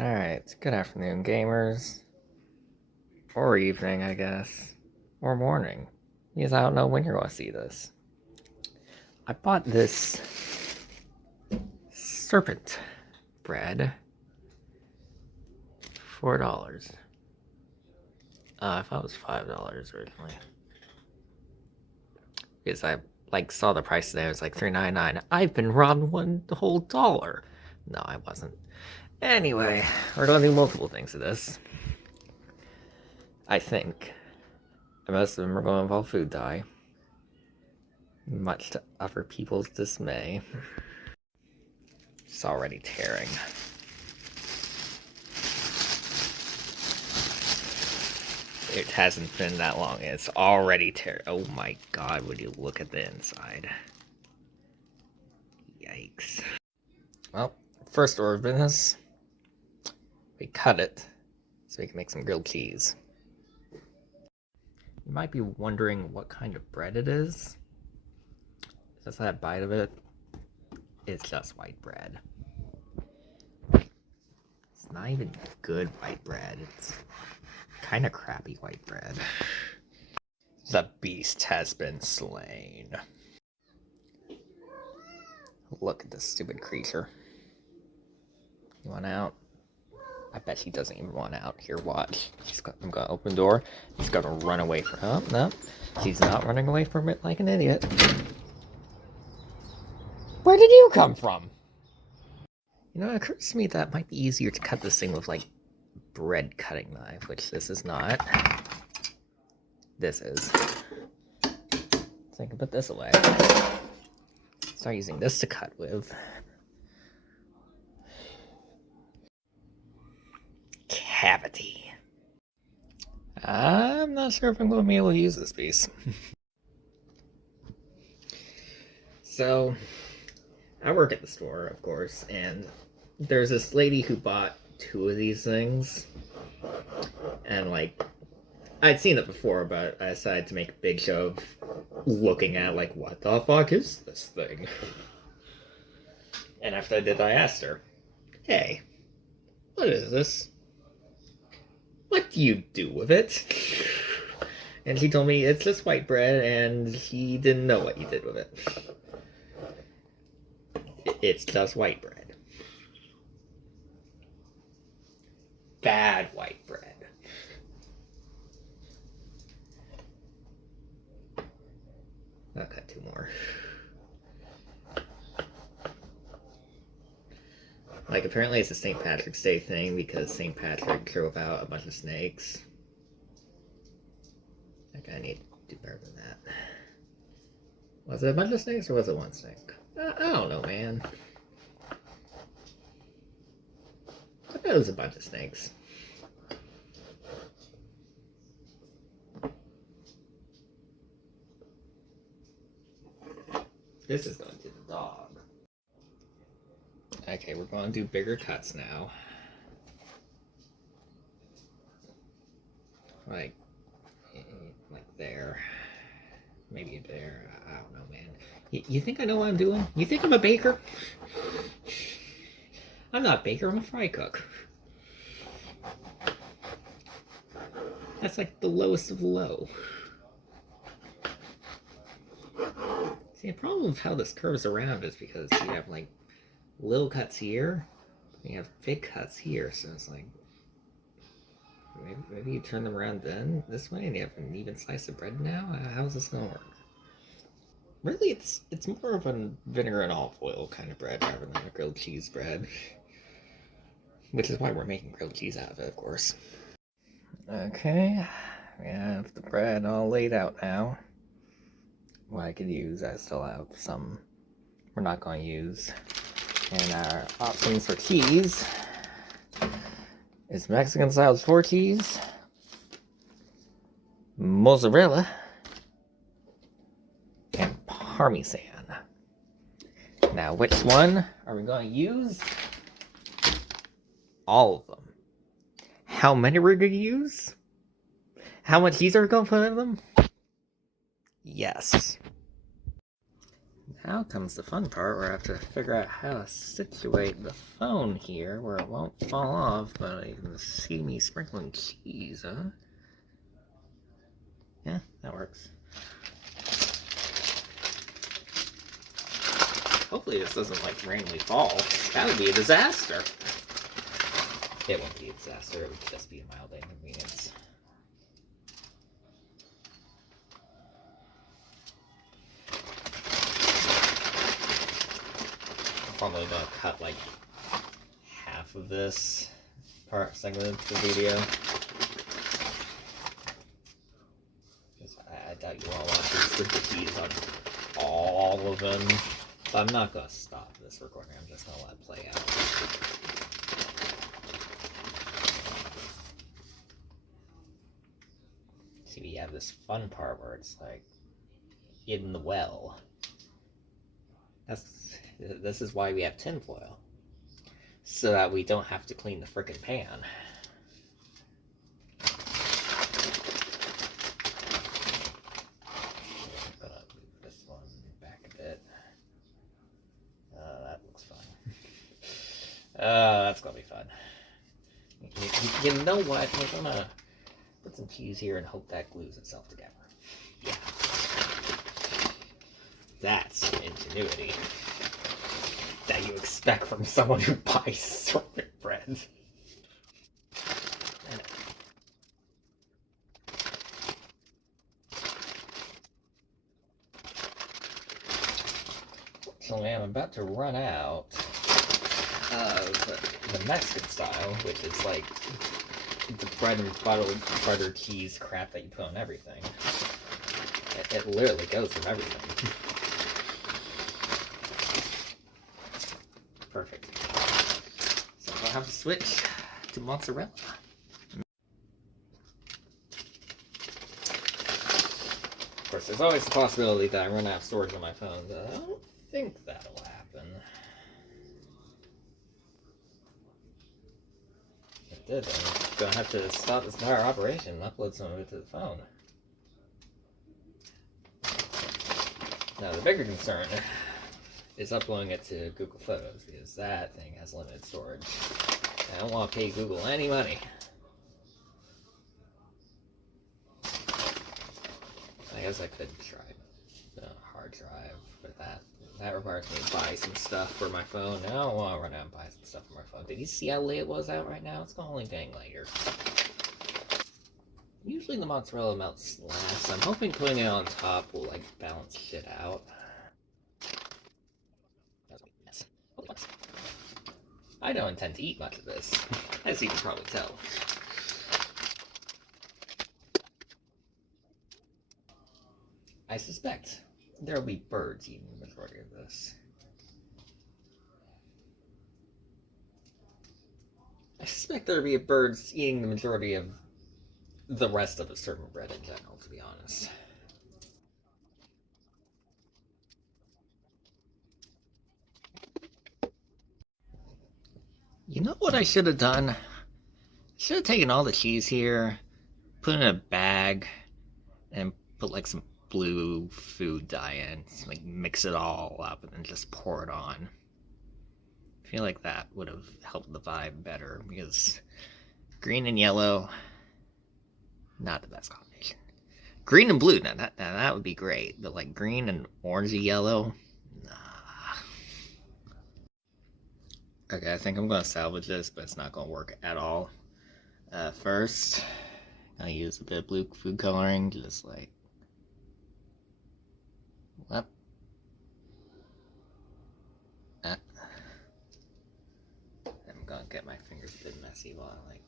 Alright, good afternoon, gamers. Or evening, I guess. Or morning. Because I don't know when you're going to see this. I bought this Serpent Bread. $4. I thought it was $5 originally. Because I saw the price today, it was like $3.99. I've been robbed one whole dollar. No, I wasn't. Anyway, we're gonna do multiple things to this. I think. Most of them are gonna involve food dye. Much to other people's dismay. It's already tearing. It hasn't been that long, it's already tearing. Oh my god, would you look at the inside. Yikes. Well, first order of business. We cut it so we can make some grilled cheese. You might be wondering what kind of bread it is. Just that bite of it, it's just white bread. It's not even good white bread. It's kind of crappy white bread. The beast has been slain. Look at this stupid creature. You want out? I bet he doesn't even want out. Here, watch. I'm gonna open the door. He's gonna run away from. Oh, no. He's not running away from it like an idiot. Where did you come from? You know, it occurs to me that it might be easier to cut this thing with, like, bread cutting knife, which this is not. This is. So I can put this away. Start using this to cut with. Cavity. I'm not sure if I'm going to be able to use this piece. So, I work at the store, of course, and there's this lady who bought 2 of these things. And, like, I'd seen it before, but I decided to make a big show of looking at, like, what the fuck is this thing? And after I did, I asked her, hey, what is this? What do you do with it? And she told me it's just white bread, and he didn't know what he did with it. It's just white bread. Bad white bread. I'll cut 2 more. Like, apparently it's a St. Patrick's Day thing because St. Patrick drove out a bunch of snakes. Like, I need to do better than that. Was it a bunch of snakes or was it 1 snake? I don't know, man. I bet it was a bunch of snakes. This is going to the dog. Okay, we're going to do bigger cuts now. Like there. Maybe there. I don't know, man. You think I know what I'm doing? You think I'm a baker? I'm not a baker, I'm a fry cook. That's like the lowest of the low. See, the problem with how this curves around is because you have, like, little cuts here, and you have big cuts here, so it's like, maybe you turn them around then, this way, and you have an even slice of bread now? How's this gonna work? Really, it's more of a vinegar and olive oil kind of bread rather than a grilled cheese bread. Which is why we're making grilled cheese out of it, of course. Okay, we have the bread all laid out now. What I could use, I still have some we're not going to use. And our options for cheese is Mexican style 4 cheese, mozzarella, and Parmesan. Now, which one are we going to use? All of them. How many we're going to use? How much cheese are we going to put in them? Yes. Now comes the fun part where I have to figure out how to situate the phone here where it won't fall off, but you can see me sprinkling cheese, huh? Yeah, that works. Hopefully this doesn't, like, randomly fall. That would be a disaster. It won't be a disaster, it would just be a mild inconvenience. I'm probably gonna cut, like, half of this segment of the video. I doubt you all want to split the keys on all of them. But I'm not going to stop this recording, I'm just going to let it play out. See, we have this fun part where it's like, in the well. This is why we have tinfoil. So that we don't have to clean the frickin' pan. That's gonna be fun. You know what? We're gonna put some cheese here and hope that glues itself together. Yeah. That's ingenuity that you expect from someone who buys Serpent Bread. So I'm about to run out of the Mexican style, which is like the bread and butter cheese crap that you put on everything. It literally goes with everything. Perfect. So I'll have to switch to mozzarella. Of course, there's always the possibility that I run out of storage on my phone, but I don't think that'll happen. If it did, then I'm gonna have to stop this entire operation and upload some of it to the phone. Now, the bigger concern is uploading it to Google Photos, because that thing has limited storage. I don't want to pay Google any money. I guess I could try a hard drive, but that requires me to buy some stuff for my phone. I don't want to run out and buy some stuff for my phone. Did you see how late it was out right now? It's only getting later. Usually the mozzarella melts last. I'm hoping putting it on top will, like, balance shit out. I don't intend to eat much of this, as you can probably tell. I suspect there will be birds eating the majority of this. I suspect there will be birds eating the majority of the rest of the serpent bread in general, to be honest. You know what I should have done? I should have taken all the cheese here, put it in a bag, and put like some blue food dye in, like mix it all up and then just pour it on. I feel like that would have helped the vibe better, because green and yellow, not the best combination. Green and blue, now that would be great, but like green and orangey yellow, nah. Okay, I think I'm gonna salvage this, but it's not gonna work at all. First, I use a bit of blue food coloring, just like, well, I'm gonna get my fingers a bit messy while I like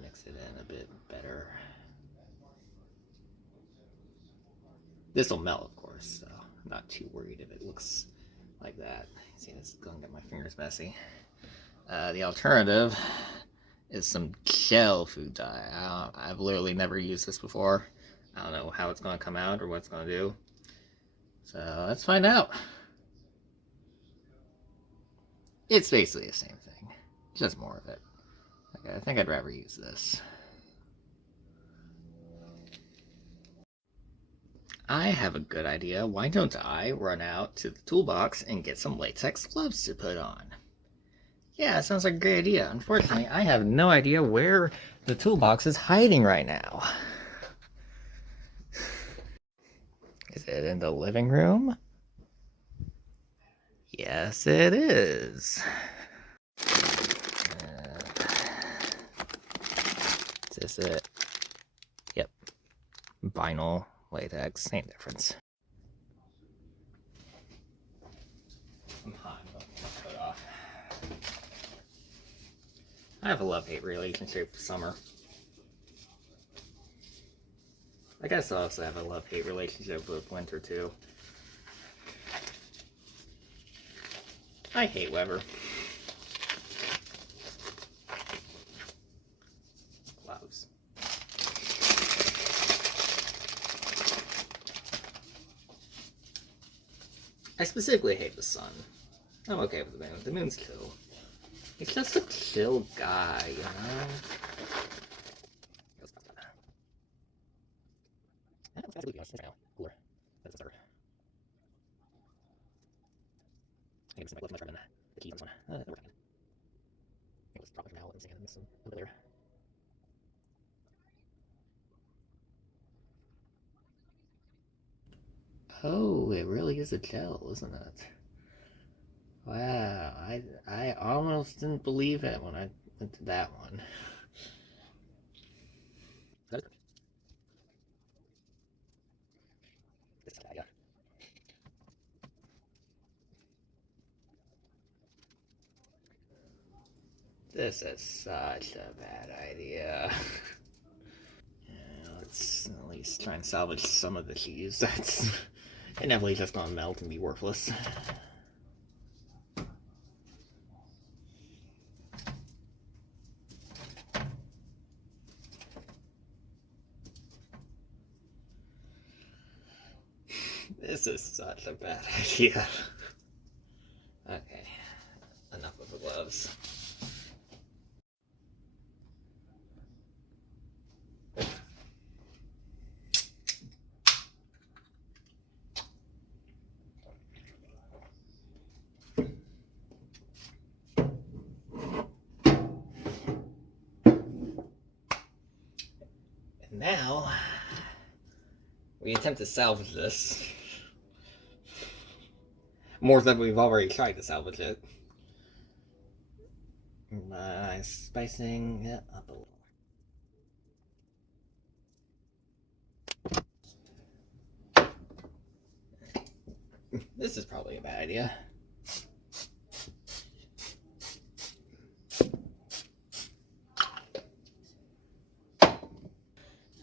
mix it in a bit better. This will melt, of course, so I'm not too worried if it looks like that. See, this is gonna get my fingers messy. The alternative is some gel food dye. I've literally never used this before. I don't know how it's gonna come out or what it's gonna do. So let's find out. It's basically the same thing, just more of it. Okay, I think I'd rather use this. I have a good idea. Why don't I run out to the toolbox and get some latex gloves to put on? Yeah, sounds like a great idea. Unfortunately, I have no idea where the toolbox is hiding right now. Is it in the living room? Yes, it is. Is this it? Yep. Vinyl, latex, same difference. I'm hot. Put it off. I have a love-hate relationship with summer. I guess I also have a love-hate relationship with winter, too. I hate weather. Gloves. I specifically hate the sun. I'm okay with the moon. The moon's chill. He's just a chill guy, you know? Cooler. That's better. I think it's much better than the keys on this one. That worked. It was probably now. Let me see this a bit later. Oh, it really is a gel, isn't it? Wow, I almost didn't believe it when I went to that one. This Saga. This is such a bad idea. Yeah, let's at least try and salvage some of the cheese. That's inevitably just gonna melt and be worthless. This is such a bad idea. Okay, enough of the gloves. And now, we attempt to salvage this. More than we've already tried to salvage it. By spicing it up a little. This is probably a bad idea.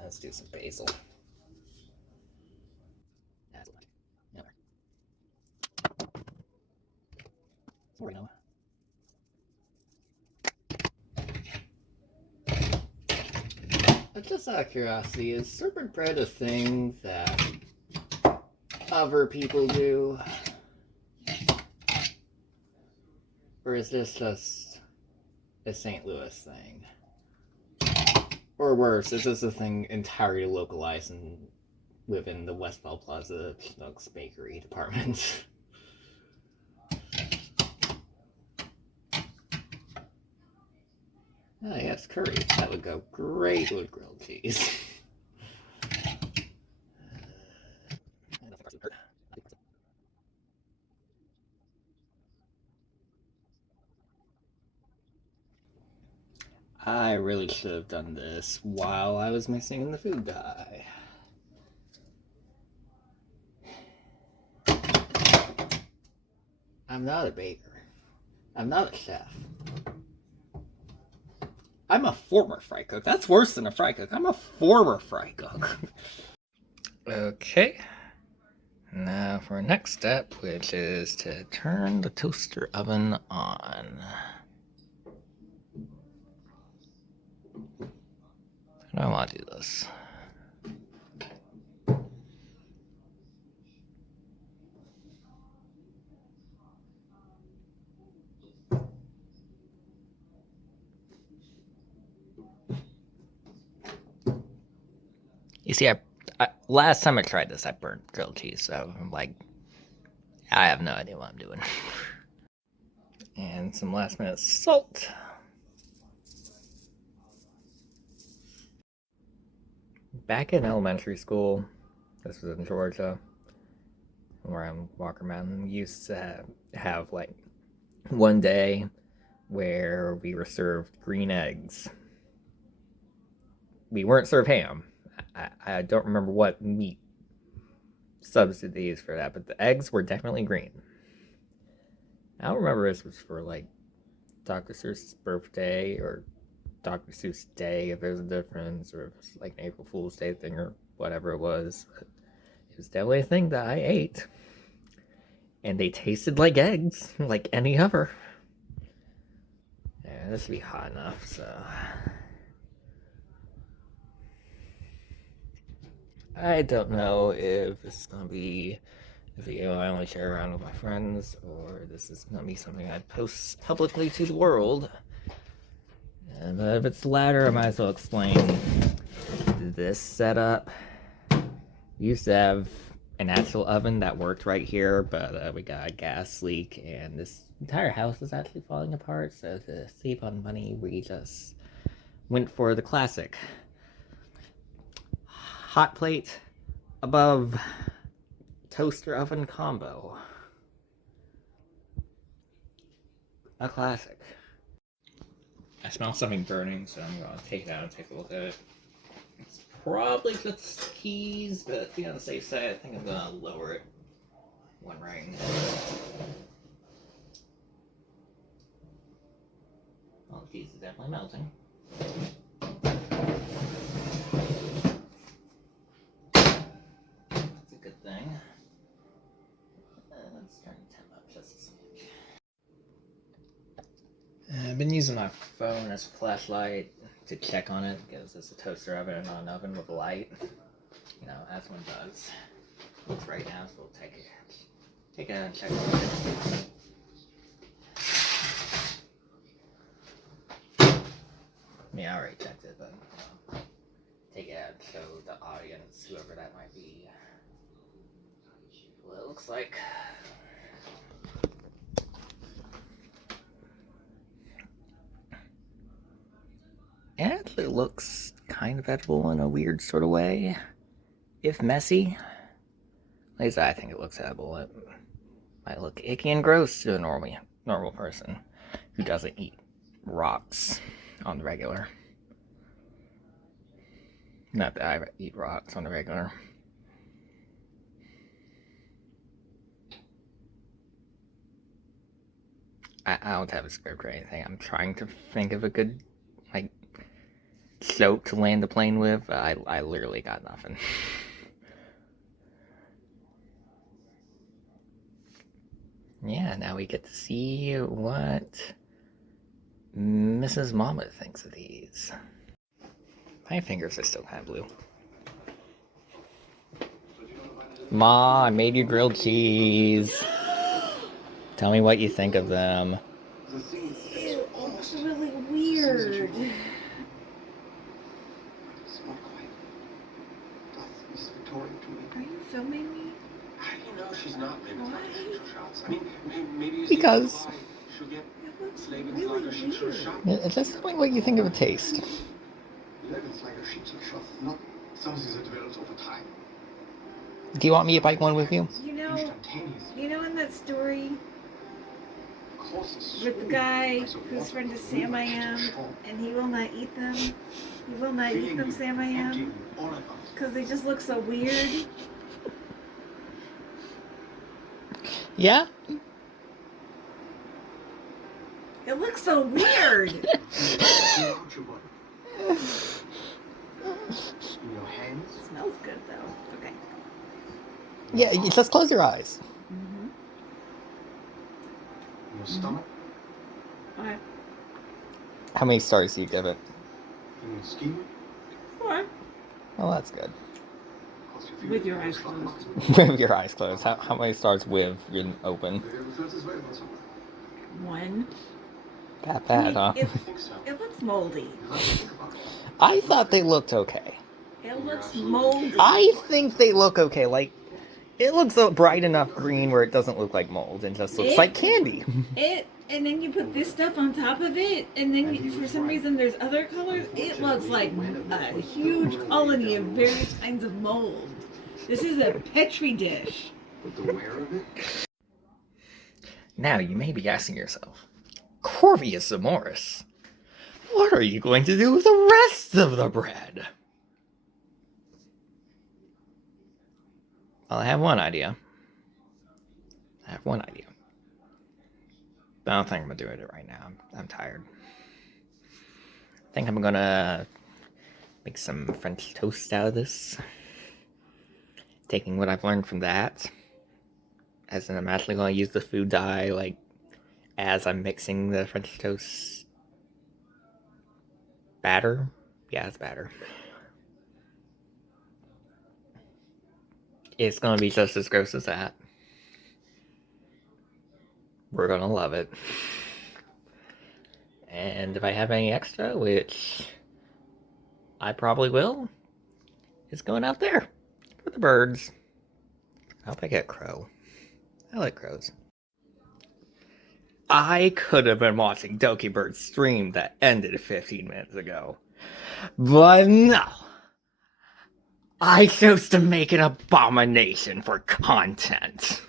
Let's do some basil. That's much. Oregano. Just out of curiosity, is serpent bread a thing that other people do? Or is this just a St. Louis thing? Or worse, is this a thing entirely localized and within the Westbell Plaza Schnucks Bakery department? Oh yes, curry. That would go great with grilled cheese. I really should have done this while I was mixing in the food dye. I'm not a baker. I'm not a chef. I'm a former fry cook. That's worse than a fry cook. I'm a former fry cook. Okay. Now for our next step, which is to turn the toaster oven on. How do I want to do this? You see, Last time I tried this, I burnt grilled cheese, so I'm like, I have no idea what I'm doing. And some last minute salt. Back in elementary school, this was in Georgia, where I'm Walker Mountain, we used to have like one day where we were served green eggs. We weren't served ham. I don't remember what meat substitutes for that, but the eggs were definitely green. I don't remember if this was for like Dr. Seuss's birthday or Dr. Seuss Day, if there's a difference, or if it's like an April Fool's Day thing or whatever it was. But it was definitely a thing that I ate. And they tasted like eggs, like any other. Yeah, this would be hot enough, so. I don't know if this is gonna be a video I only share around with my friends, or this is gonna be something I post publicly to the world. But if it's the latter, I might as well explain this setup. We used to have an actual oven that worked right here, but we got a gas leak, and this entire house is actually falling apart, so to save on money, we just went for the classic hot plate above toaster oven combo. A classic. I smell something burning, so I'm gonna take it out and take a look at it. It's probably just keys, but to be on the safe side, I think I'm gonna lower it one ring. Well, the keys is definitely melting. That's a good thing. Let's turn the temp up just a smidge. I've been using my phone as a flashlight to check on it because it's a toaster oven and not an oven with a light. You know, as one does. It's right now, so we'll take it out and check on it. Yeah, I already checked it, but take it out and show the audience, whoever that might be, what it looks like. It actually looks kind of edible in a weird sort of way, if messy. At least I think it looks edible. It might look icky and gross to a normal person who doesn't eat rocks on the regular. Not that I eat rocks on the regular. I don't have a script or anything. I'm trying to think of a good, like, joke to land the plane with, but I literally got nothing. Yeah, now we get to see what Mrs. Mama thinks of these. My fingers are still kind of blue. Ma, I made you grilled cheese. Tell me what you think of them. Ew, it looks really weird. Are you filming me? How do you know she's not maybe taking shots? I mean, maybe Because she'll get It looks really weird. it's just tell me what you think of a taste. Do you want me to bite one with you? You know in that story with the guy whose friend is Sam I Am, and he will not eat them? He will not eat them, Sam I Am, because they just look so weird. Yeah? It looks so weird. It Smells good though. Okay. Yeah, you just close your eyes. Mm-hmm. your stomach, Okay. How many stars do you give it? in your skin. Or Well, that's good. with your eyes closed. With your eyes closed. How many stars with your open? 1. That bad, huh? It looks moldy. I thought they looked okay. It looks moldy. I think they look okay. Like, it looks a bright enough green where it doesn't look like mold and just looks like candy. And then you put this stuff on top of it, and then for some reason there's other colors. It looks like a huge colony of various kinds of mold. This is a Petri dish. Now you may be asking yourself, Corvius Amoris, what are you going to do with the rest of the bread? Well, I have one idea. But I don't think I'm going to do it right now. I'm tired. I think I'm going to make some French toast out of this. Taking what I've learned from that. As in, I'm actually going to use the food dye, like, as I'm mixing the French toast batter. Yeah, it's batter. It's going to be just as gross as that. We're going to love it. And if I have any extra, which I probably will, it's going out there for the birds. I hope I get a crow. I like crows. I could have been watching Dokibird's stream that ended 15 minutes ago. But no. I chose to make an abomination for content.